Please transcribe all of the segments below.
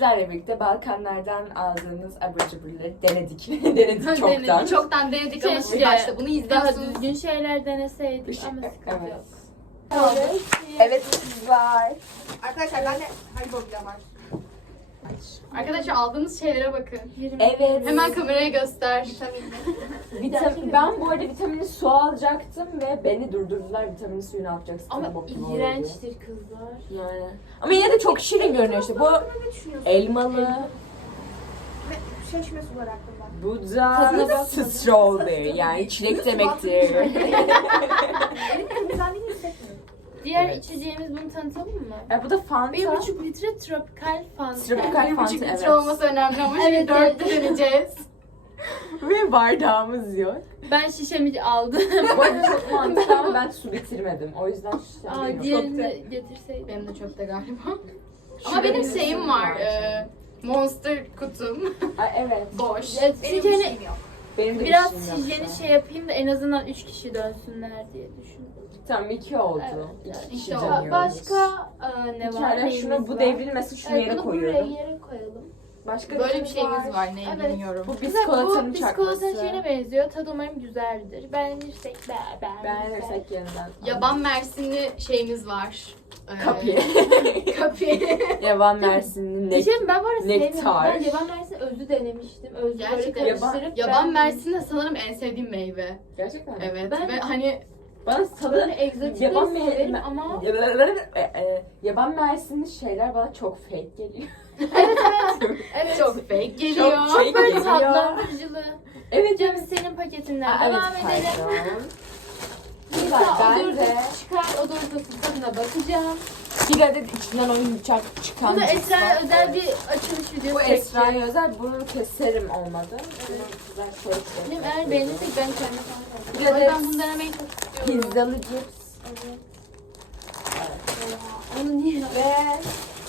sizlerle birlikte Balkanlardan aldığımız abur cuburları denedik. denedik çoktan. Denedik, çoktan denedik ama Keşke başta bunu Daha izliyorsunuz. düzgün şeyler deneseydik Bir şey- ama sıkıntı evet. yok. Evet kızlar. Arkadaşlar ben de Haribo bile var. Arkadaşlar aldığımız şeylere bakın. Evet. Hemen kameraya göster. Vitamin, ben bu arada vitamini su alacaktım ve beni durdurdular vitamini suyunu alacaksın. Ama Bok gibi oldu. iğrençtir kızlar. Yani. Ama yine de çok şirin görünüyor işte. Bu elmalı, bu da strawberry yani çilek demektir. Temizlendiğini hissetmiyorum. Diğer Evet. içeceğimiz bunu tanıtalım mı? E, bu da Fanta. 1,5 litre tropikal fanta. Tropikal Bir Fanta buçuk litre evet. olması önemli ama şimdi Evet, dörtte evet. deneyeceğiz. Ve bardağımız yok. Ben şişemi aldım. Bu arada çok mantıklı ama ben su bitirmedim. O yüzden şişem Aa, yok. diğerini getirseydim. Benim de çöpte galiba. Ama benim bir şeyim resim var. e, Monster kutum. Ay, evet. Boş. Evet, bir. Benim de biraz bir şeyim yok hijyeni an. şey yapayım da en azından 3 kişi dönsünler diye düşündüm. Tamam iki oldu. Evet, İki kişi işte dönüyoruz. Başka e, ne var? Hikaye Neyimiz şunu bu var? devrilmesin şunu Evet, yere bunu koyuyorum. buraya yere koyalım. Başka Böyle bir şeyimiz var neyi Evet. bilmiyorum. Bu Güzel, bu çakması. biskolatanın şeyine benziyor. Tadı umarım güzeldir. Beğenirsek be, beğenirsek. Beğenirsek yeniden. Yaban Mersinli şeyimiz var. Ee. Kapya. Yaban Mersin'in Bir nek. şey ben bu arada nektar. sevmiyorum. Ben yaban mersin özü denemiştim. Özü Gerçekten yaban- karıştırıp Yaban ben- Mersin de sanırım en sevdiğim meyve. Gerçekten mi? Evet Ben- ve hani Bana tadı egzotik yaban severim me- ama E, e, Yaban Mersin'li şeyler bana çok fake geliyor. evet. çok fake geliyor. Çok fake böyle geliyor. tatlandırıcılı. Evet Canım senin paketinden Aa, evet devam edelim. pardon. Nisa Ben odurdu de- çıkar odurdusu tadına bakacağım. Bir adet içinden oyuncak çıkan Bunu cips Esra'ya özel bir açılış videosu Bu. Esra'ya özel bunu keserim olmadı. Bunu güzel soru Benim eğer beğenirsek ben kendime falan Bir O yüzden adet bunu denemeyi çok istiyorum. pizzalı cips. Evet. Onu niye? Ve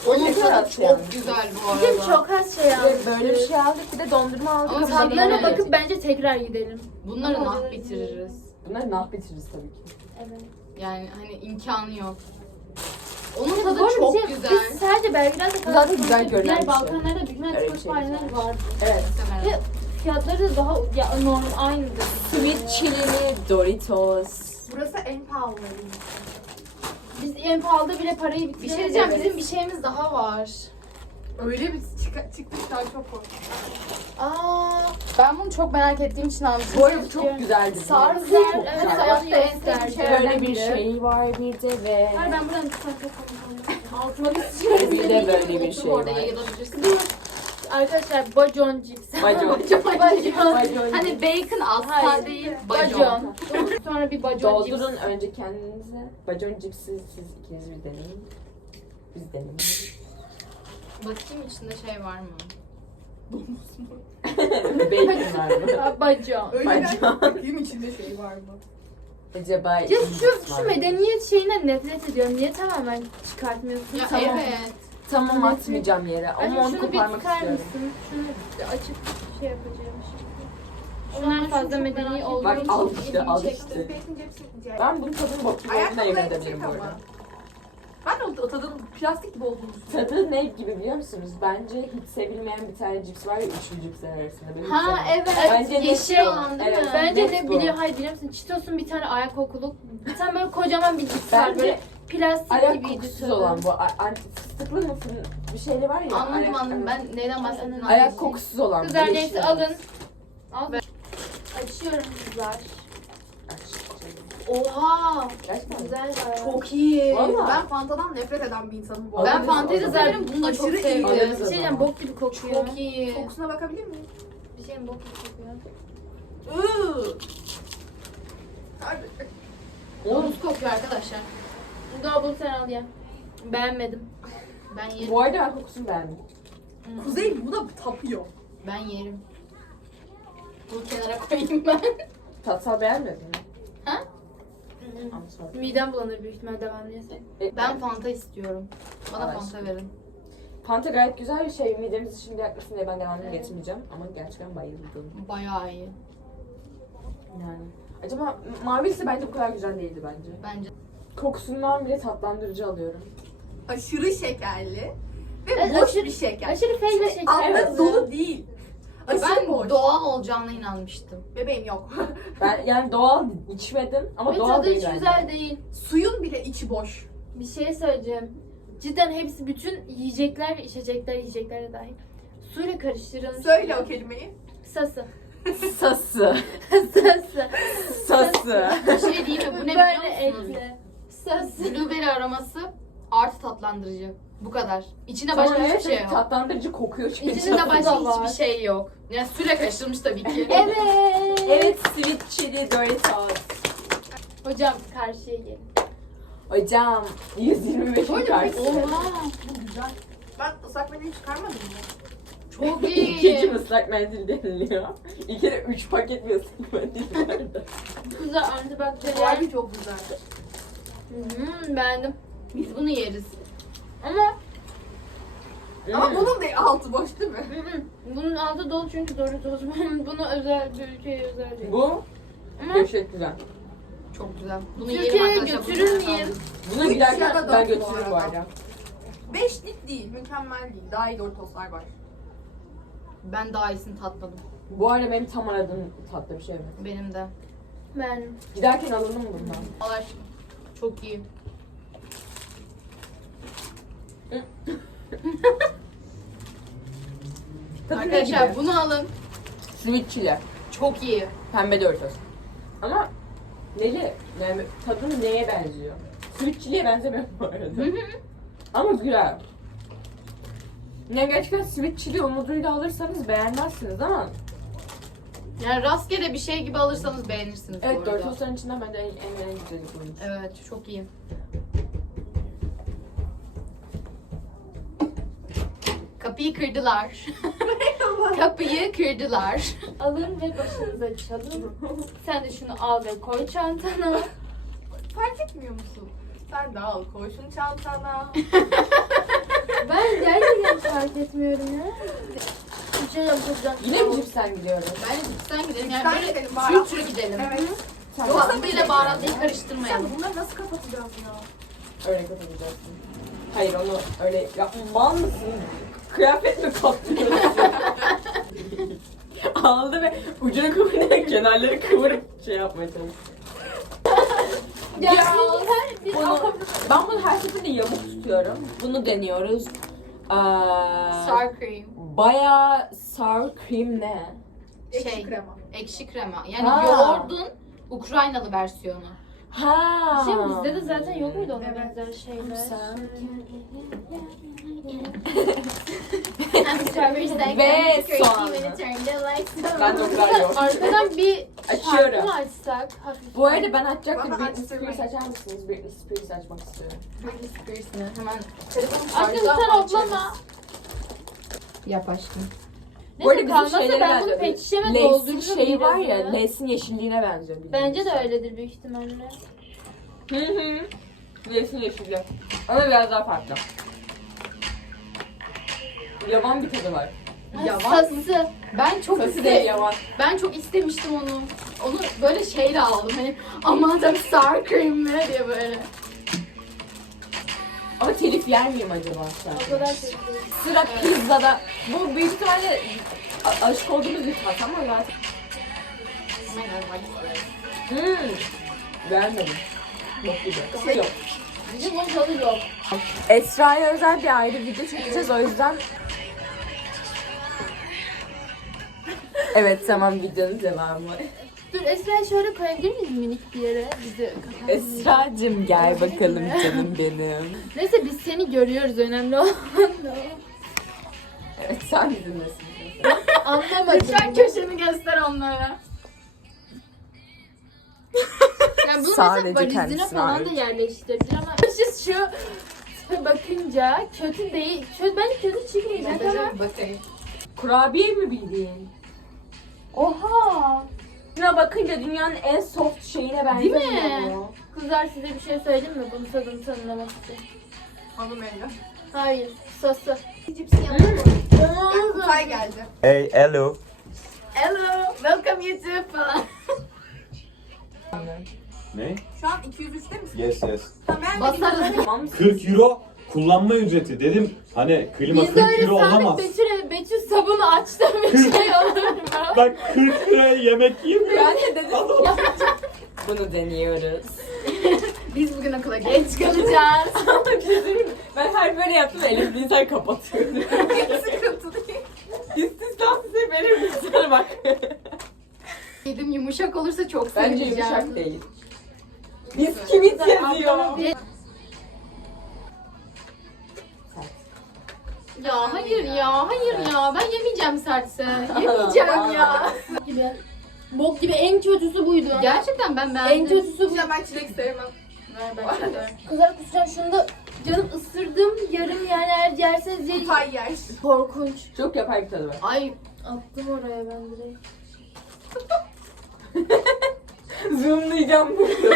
Onun tadı çok güzel bu Bizim arada. çok az şey aldık. böyle bir şey aldık bir de dondurma aldık. Ama Tadlarına Evet. bakıp bence tekrar gidelim. Bunları nah bitiririz. Bunları nah bitiririz tabii ki. Evet. Yani hani imkanı yok. Onun tadı çok bir şey- güzel. Biz sadece Belgrad'da Zaten kaldık. güzel görünen Diğer bir şey. Balkanlarda ihtimalle Öyle bir Türk şey vardı. Evet. Muhtemelen. Fiyatları da daha ya normal aynıdır. Sweet chili Doritos. Burası en pahalı. Biz en pahalıda bile parayı Bir şey diyeceğim bizim bir şeyimiz daha var. Öyle bir çık çıktı şu an çok korktum. Aa, ben bunu çok merak ettiğim için almıştım. Bu arada çok güzeldi. Sarı Çok güzel, güzel. evet, hayatta en sevdiğim şey. şeylerden Böyle bir biri. şey var bir de ve Hayır ben buradan çok konuşamıyorum. Altıma bir bir de böyle bir şey Orada var. yayılabilirsin. Arkadaşlar bacon cips. Bacon. bacon. Bacon. Hani bacon asla Hayır. değil, Bacon. bacon. Sonra bir bacon cips. Doldurun önce kendinize. Bacon cipsi siz ikiniz bir deneyin. Biz deneyin. Bakayım içinde şey var mı? Bacon var mı? Bacon. Öyle bakayım içinde şey var mı? Acaba Ya şu, şu medeniyet şeyine nefret ediyorum. Niye tamamen çıkartmıyorsun? Ya tamam. evet. Tamam atmayacağım yere Anne ama onu şunu bir koparmak çıkar istiyorum. mısın? Şunu açıp şey yapacağım şimdi. Ondan fazla medeni olduğu Bak, için al işte, al işte. Ben bunun tadını olduğuna emin Ayakkabıları ederim çek bu ama. arada. Ben de o, o tadın plastik gibi olduğunu düşünüyorum. Tadı ne gibi biliyor musunuz? Bence hiç sevilmeyen bir tane cips var ya üçlü cipsler arasında. Ben hiç Ha sevmem. evet. Bence yeşil olan değil Evet. mi? Bence Net ne bu. biliyor, hayır biliyor musun? Cheetos'un bir tane ayak kokulu, bir tane böyle kocaman bir cips var Bence böyle plastik ayak gibiydi kokusuz tadı. olan bu. A- a- fıstıklı mı fın- bir şeyli var ya. Anladım ayak, anladım. Ben neyden bahsettiğini Ayak anladım. kokusuz olan. Kızlar bu neyse yeşil. alın. Al. Açıyorum kızlar. Oha! Gerçekten? Güzel. Çok iyi. Valla. Ben Fanta'dan nefret eden bir insanım bu Alırız, Ben arada. fantezi alırız. severim. Bunu da çok Aşırı iyi. sevdim. Bir şey diyeceğim bok gibi kokuyor. Çok iyi. Kokusuna bakabilir miyim? Bir şeyin bok gibi kokuyor. Iııı. Omuz kokuyor arkadaşlar. Daha bunu sen al ya. Beğenmedim. Ben yerim. Bu arada ben kokusunu beğendim. Kuzey bu da tapıyor. Ben yerim. Bunu kenara koyayım ben. Tatsal beğenmedin mi? Ama sonra. Midem bulanır büyük ihtimal devam yesek. E, Ben Fanta istiyorum. Bana Aa, Fanta verin. Fanta gayet güzel bir şey. Midemizi şimdi yakmasın diye ben devamını Evet. getirmeyeceğim. Ama gerçekten bayıldım. Bayağı iyi. Yani. Acaba mavisi bence bu kadar güzel değildi bence. Bence. Kokusundan bile tatlandırıcı alıyorum. Aşırı şekerli. Ve Evet, boş aşırı- bir şeker. Aşırı feyz ve şeker. Evet. dolu değil. Aşırı Ben. Doğal olacağına inanmıştım. Bebeğim yok. Ben yani doğal içmedim ama Ve doğal tadı değil hiç bence. güzel değil. Suyun bile içi boş. Bir şey söyleyeceğim. Cidden hepsi bütün yiyecekler ve içecekler yiyecekler de dahil. Suyla karıştırılmış. Söyle o kelimeyi. Sası. Sası. Sası. Sası. Bir şey değil mi? Bu ne Böyle biliyor musunuz? ekle. Sası. Blueberry aroması artı tatlandırıcı. Bu kadar. İçine Tamam, başka evet, hiçbir şey yok. Tatlandırıcı kokuyor çünkü. İçinde başka var. hiçbir şey yok. Yani suyla karıştırılmış tabii ki. Evet. Evet sweet chili Doritos. Hocam karşıya gelin. Hocam 125 Öyle mi? karşısı. Oha. Bu güzel. Ben ıslak mendil çıkarmadım mı? Çok İkinci iyi. ıslak mendil deniliyor. İlk kere 3 paket bir ıslak mendil vardı. Güzel antibakteriyel. Harbi çok güzel. Hmm, beğendim. Biz bunu yeriz. Ama Ama bunun da altı boş değil mi? bunun altı dolu çünkü Doritos. Bunu özel bir ülkeye özel değil. Bu Ama döşek güzel. Çok güzel. Bunu Türkiye'ye yerim arkadaşlar. götürür Bunu müyüm? Bunu Bu giderken de ben dört bu götürürüm bu arada. arada. Beşlik değil, mükemmel değil. Daha iyi Doritoslar var. Ben daha iyisini tatmadım. Bu arada benim tam aradığım tatlı bir şey mi? Benim de. Beğendim. Giderken alalım mı bundan? Allah aşkına. Çok iyi. Ne Arkadaşlar bunu alın. Chili. Çok iyi. Pembe Doritos. Ama neli? Yani tadı neye benziyor? Sweet chili'ye benzemiyor bu arada. Ama güzel. Yani gerçekten chili umuduyla alırsanız beğenmezsiniz ama Yani rastgele bir şey gibi alırsanız beğenirsiniz bu evet arada. Doritos'ların içinden bence en, en, en güzeli buymuş. Evet çok iyi. Kapıyı kırdılar. Kapıyı kırdılar. Alın ve başınıza çalın. Sen de şunu al ve koy çantana. Fark etmiyor musun? Sen de al, koy şunu çantana. Ben gerçekten fark etmiyorum ya. Bir şey yapacağım. Yine mi cipsten gidiyoruz? Bence cipsten gidelim. Yani Ben böyle gidelim, tür baharat. tür gidelim. Evet. Tatlıyla baharatlıyı Sen karıştırmayalım. bunları nasıl kapatacağız ya? Öyle kapatacaksın. Hayır onu öyle yapman mısın? Kıyafet mi kaplıyorsun? Aldı ve ucunu kıvırıp kenarları kıvırıp şey yapmaya çalıştı. Ya, Ya, her bir Bunu, ben bunu her seferinde yamuk tutuyorum. Bunu deniyoruz. Aa, Sour cream. Bayağı sour cream ne? Ekşi Şey. krema. Ekşi krema. Yani Ha. yoğurdun Ukraynalı versiyonu. Ha. Şey, bizde de zaten yok muydu ona benzer şeyler? Ve soğanlı. Ben de o kadar yok. Arkadan bir Açıyorum. şarkı mı açsak? Hafif. Bu arada ben açacaktım. Bana Britney. Spears açar mısınız? Britney Spears açmak istiyorum. Britney Spears mi? Hemen telefonu Aşkım şarjdan sen mı açarız? oplama. Yap aşkım. Neyse bizim kalmazsa şeylere ben bunu benziyor. pet şişeme Lace'in doldururum şeyi var biraz ya, Lace'in yeşilliğine benziyor. bildiğin Bence de öyledir büyük ihtimalle. Hı hı. Lace'in yeşilliği. Ama biraz daha farklı. Yavan bir tadı var. Yavan. Sası. Ben çok Sası iste- değil yavan. Ben çok istemiştim onu. Onu böyle şeyle aldım. Hani aman da sour cream mi diye böyle. Ama telif yer miyim acaba? O kadar sevdim. Sıra pizzada. Bu büyük ihtimalle a- aşık olduğumuz bir tat ama zaten. Hmm. Beğenmedim. Yok gibi. Yok. Bizim bunun tadı yok. Esra'ya özel bir ayrı video çekeceğiz o yüzden. evet tamam videonun devamı. Dur Esra'yı şöyle koyabilir miyiz minik bir yere? Bizi Esra'cım gel bakalım canım benim. Neyse biz seni görüyoruz önemli olan o. Evet sen bizimlesin. Anlamadım. Lütfen köşemi göster onlara. Yani bunu Sadece mesela valizine kendisine falan da yerleştirilir ama şu şu bakınca kötü değil. Kötü, bence kötü çıkmayacak ama. bakayım. Kurabiye mi bildiğin? Oha! Şuna bakınca dünyanın en soft şeyine benziyor. Değil mi? bu. Kızlar size bir şey söyleyeyim mi? Bunu tadını tanımlamak için. Hanım. Hayır, sosu. Cipsin yanına koy. Geldi. Hey, hello. Hello, welcome YouTube falan. Ne? Şu an 203'te misin? Yes, yes. Tamam Basarız. Tamam mısın? 40 euro kullanma ücreti dedim. Hani klima Biz de 40 öyle euro olamaz. Betül'e, Betül sabunu açtım bir şey olur mu? Bak 40 liraya yemek yiyeyim mi? Ben de dedim. Bunu deniyoruz. Biz bugün okula geç kalacağız. Ben her böyle yaptım elimde insan kapatıyorum. Benim bilgisayara bak. Yedim yumuşak olursa çok Bence sevineceğim. yumuşak değil. Bisküvit yazıyor. Ya hayır ya, hayır ya. Ben yemeyeceğim sertse. Yemeyeceğim ya. gibi. Bok gibi en kötüsü buydu. Gerçekten ben en beğendim. kötüsü bu. Ben çilek sevmem. Ver ben de. Kızlar kusacağım şunu da canım ısırdım yarım yani eğer yerseniz yiyin. Yer. Korkunç. Çok yapay bir tadı var. Ay Attım oraya ben direkt. Zoomlayacağım bunu.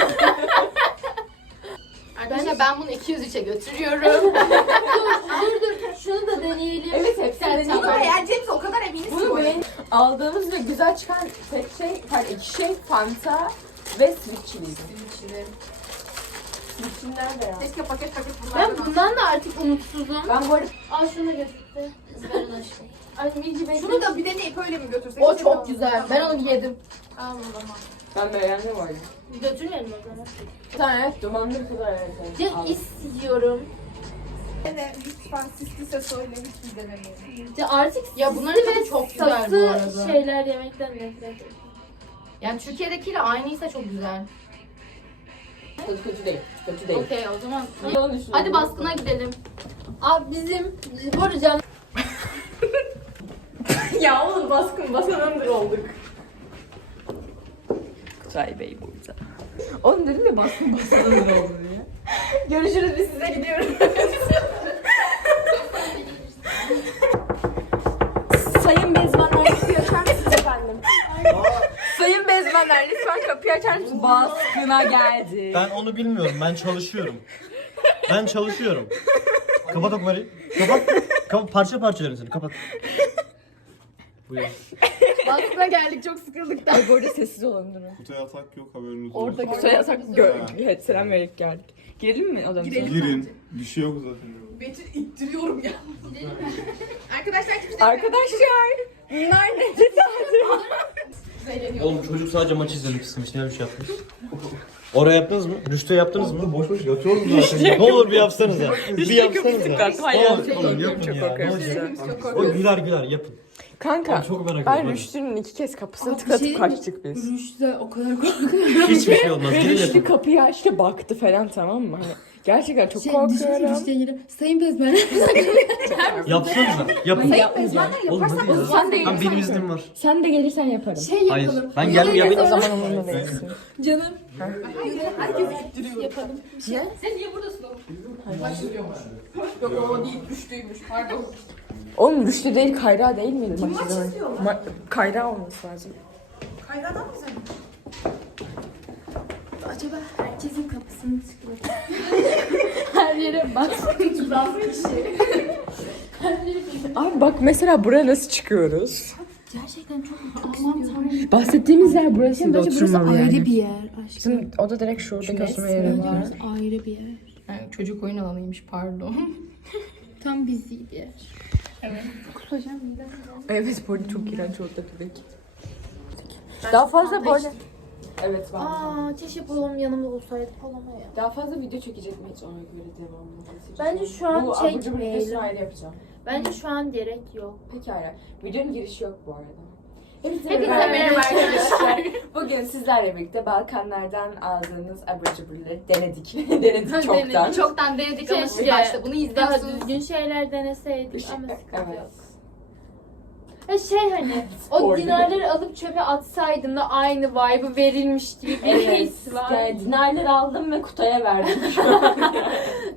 arkadaşlar ben bunu 203'e götürüyorum. dur dur şunu da deneyelim. evet hepsini Sen deneyelim. Bunu beğeneceğimize o kadar eminiz. Bunu beğen aldığımız ve güzel çıkan tek şey, pardon iki şey Fanta ve Sweet Chili'ydi. Chili nerede ya? Keşke paket paket Ben bunlardan bundan da artık umutsuzum. Ben arada Al şunu da götür. Ay bekle. Şunu da bir deneyip öyle mi götürsek? o çok güzel. Ben onu yedim. Al o zaman. ben beğendim bu arada. Götürmeyelim o zaman. Bir tane dumanlı bir kadar evet. Can Aldım. istiyorum. Yine lütfen sisliyse söylemiş bir denemeyelim. Artık Ya bunların sisli tadı ve çok güzel bu satı arada. şeyler yemekten nefret ediyorum. Yani Türkiye'dekiyle aynıysa çok güzel. Kötü kötü değil. Kötü değil. Okey o zaman. Yalan düşünüyorum. Hadi baskına gidelim. Abi bizim bu arada can ya oğlum baskın basanındır olduk. Kutay Bey burada. Oğlum dedim ya baskın basanındır oldu diye. Görüşürüz biz size gidiyoruz. Bezmenler lütfen kapıyı açar mısınız? Baskına geldi. Ben onu bilmiyorum. Ben çalışıyorum. Ben çalışıyorum. Kapat o kamerayı. Kapat. Kapat. Parça parça verin seni. Kapat. Buyur. Baskına geldik çok sıkıldık da. Ay bu arada sessiz olun durun. Kutuya atak yok haberiniz Orada olsun. kutaya yasak gö- evet, selam verip geldik. Girelim mi odamıza? Girin. Bir şey yok zaten. Betül ittiriyorum ya. Arkadaşlar kimse Arkadaşlar bunlar ne tesadüf. Oğlum çocuk sadece maç izlemek istemiş. Ne bir şey yapmış. Oraya yaptınız mı? Rüştü yaptınız mı? Boş boş yatıyoruz zaten. ne olur bir yapsanız ya. Bir yapsanız ya. Hayır, Oğlum, oğlum yapın çok ya. Ne olacak? O güler güler yapın. Kanka Oğlum çok merak ben ediyorum. Rüştü'nün iki kez kapısını tıklatıp kaçtık biz. Rüştü o kadar korkuyorum. Hiçbir şey olmaz. Ve Gelin Rüştü yapın. kapıyı açtı baktı falan tamam mı? Hani gerçekten çok Şey, korkuyorum. gelip Sayın Bezmen. Yapsanıza. Yapın. Yapmayacağım. Oğlum hadi ya. Sen de Ben benim iznim var. Sen de gelirsen yaparım. Şey Hayır. yapalım. Ben geldim ya. O zaman onunla değilsin. Canım. herkes ittiriyor. Yapalım. Sen niye buradasın oğlum? Yok o değil güçlüymüş pardon. Oğlum Rüştü değil Kayra değil miydi? Kim maç Ma- Kayra olması lazım. Kayra'dan mı sen? Acaba herkesin kapısını tıkladı. Her yere. Tuzaklı kişi. Her yere Abi bak mesela buraya nasıl çıkıyoruz? Gerçekten çok Aman tanrım. Bahsettiğimiz yer burası Bence burası ayrı bir yer aşkım. Bizim o da direkt şuradaki oturma yeri var. Burası ayrı bir yer. Yani çocuk oyun alanıymış pardon. Tam bizlik bir yer. Kusacağım midem. Evet bu arada çok iğrenç orada bebek. Daha fazla böyle... Evet var. Aa keşke babam yanımda olsaydı falan ya. Daha fazla video çekecek miyiz ona göre devamlı? Bence şu an Bu abur cubur çekmeyelim. ayrı yapacağım. Bence şu an gerek yok. Pekala. Videonun girişi yok bu arada. Hepinize merhaba arkadaşlar. Bugün sizlerle birlikte Balkanlardan aldığınız abur cuburları denedik. denedik çoktan. Denedik, Çoktan denedik ama Keşke. başta bunu Daha izliyorsunuz. düzgün şeyler deneseydik Işık- ama sıkıntı evet. yok. Ya şey hani o Spor dinarları alıp çöpe atsaydın da aynı vibe'ı verilmiş gibi bir Evet. his var. Yani dinarları aldım ve kutuya verdim.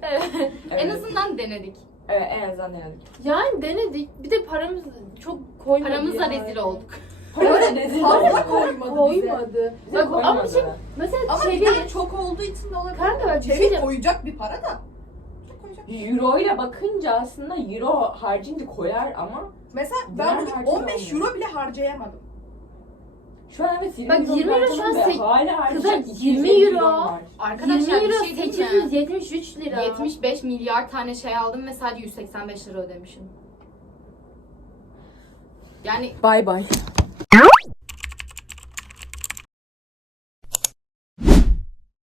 Evet. En azından denedik. Evet en azından denedik. Yani denedik. Bir de paramız çok koymadı. Paramızla yani. rezil olduk. Para rezil Fazla oldu. koymadı bize. Koymadı. Bize Bak, ama koymadı. şey mesela Ama çevir. bir tane çok olduğu için de olabilir. Kanka bak Çevir çevir. koyacak bir para da. Çok koyacak. Euro ile bakınca aslında euro harcayınca koyar ama Mesela Diğer ben bugün harcama 15 olmuyor. euro bile harcayamadım. Şu an evet 20 Bak, milyon 20 euro şu an sek- hala Kızlar, harcayacak 20 250 euro. milyon var. 20 Arkadaşlar euro bir şey diyeyim mi? 873 lira. 75 milyar tane şey aldım ve sadece 185 lira ödemişim. Yani Bay bay.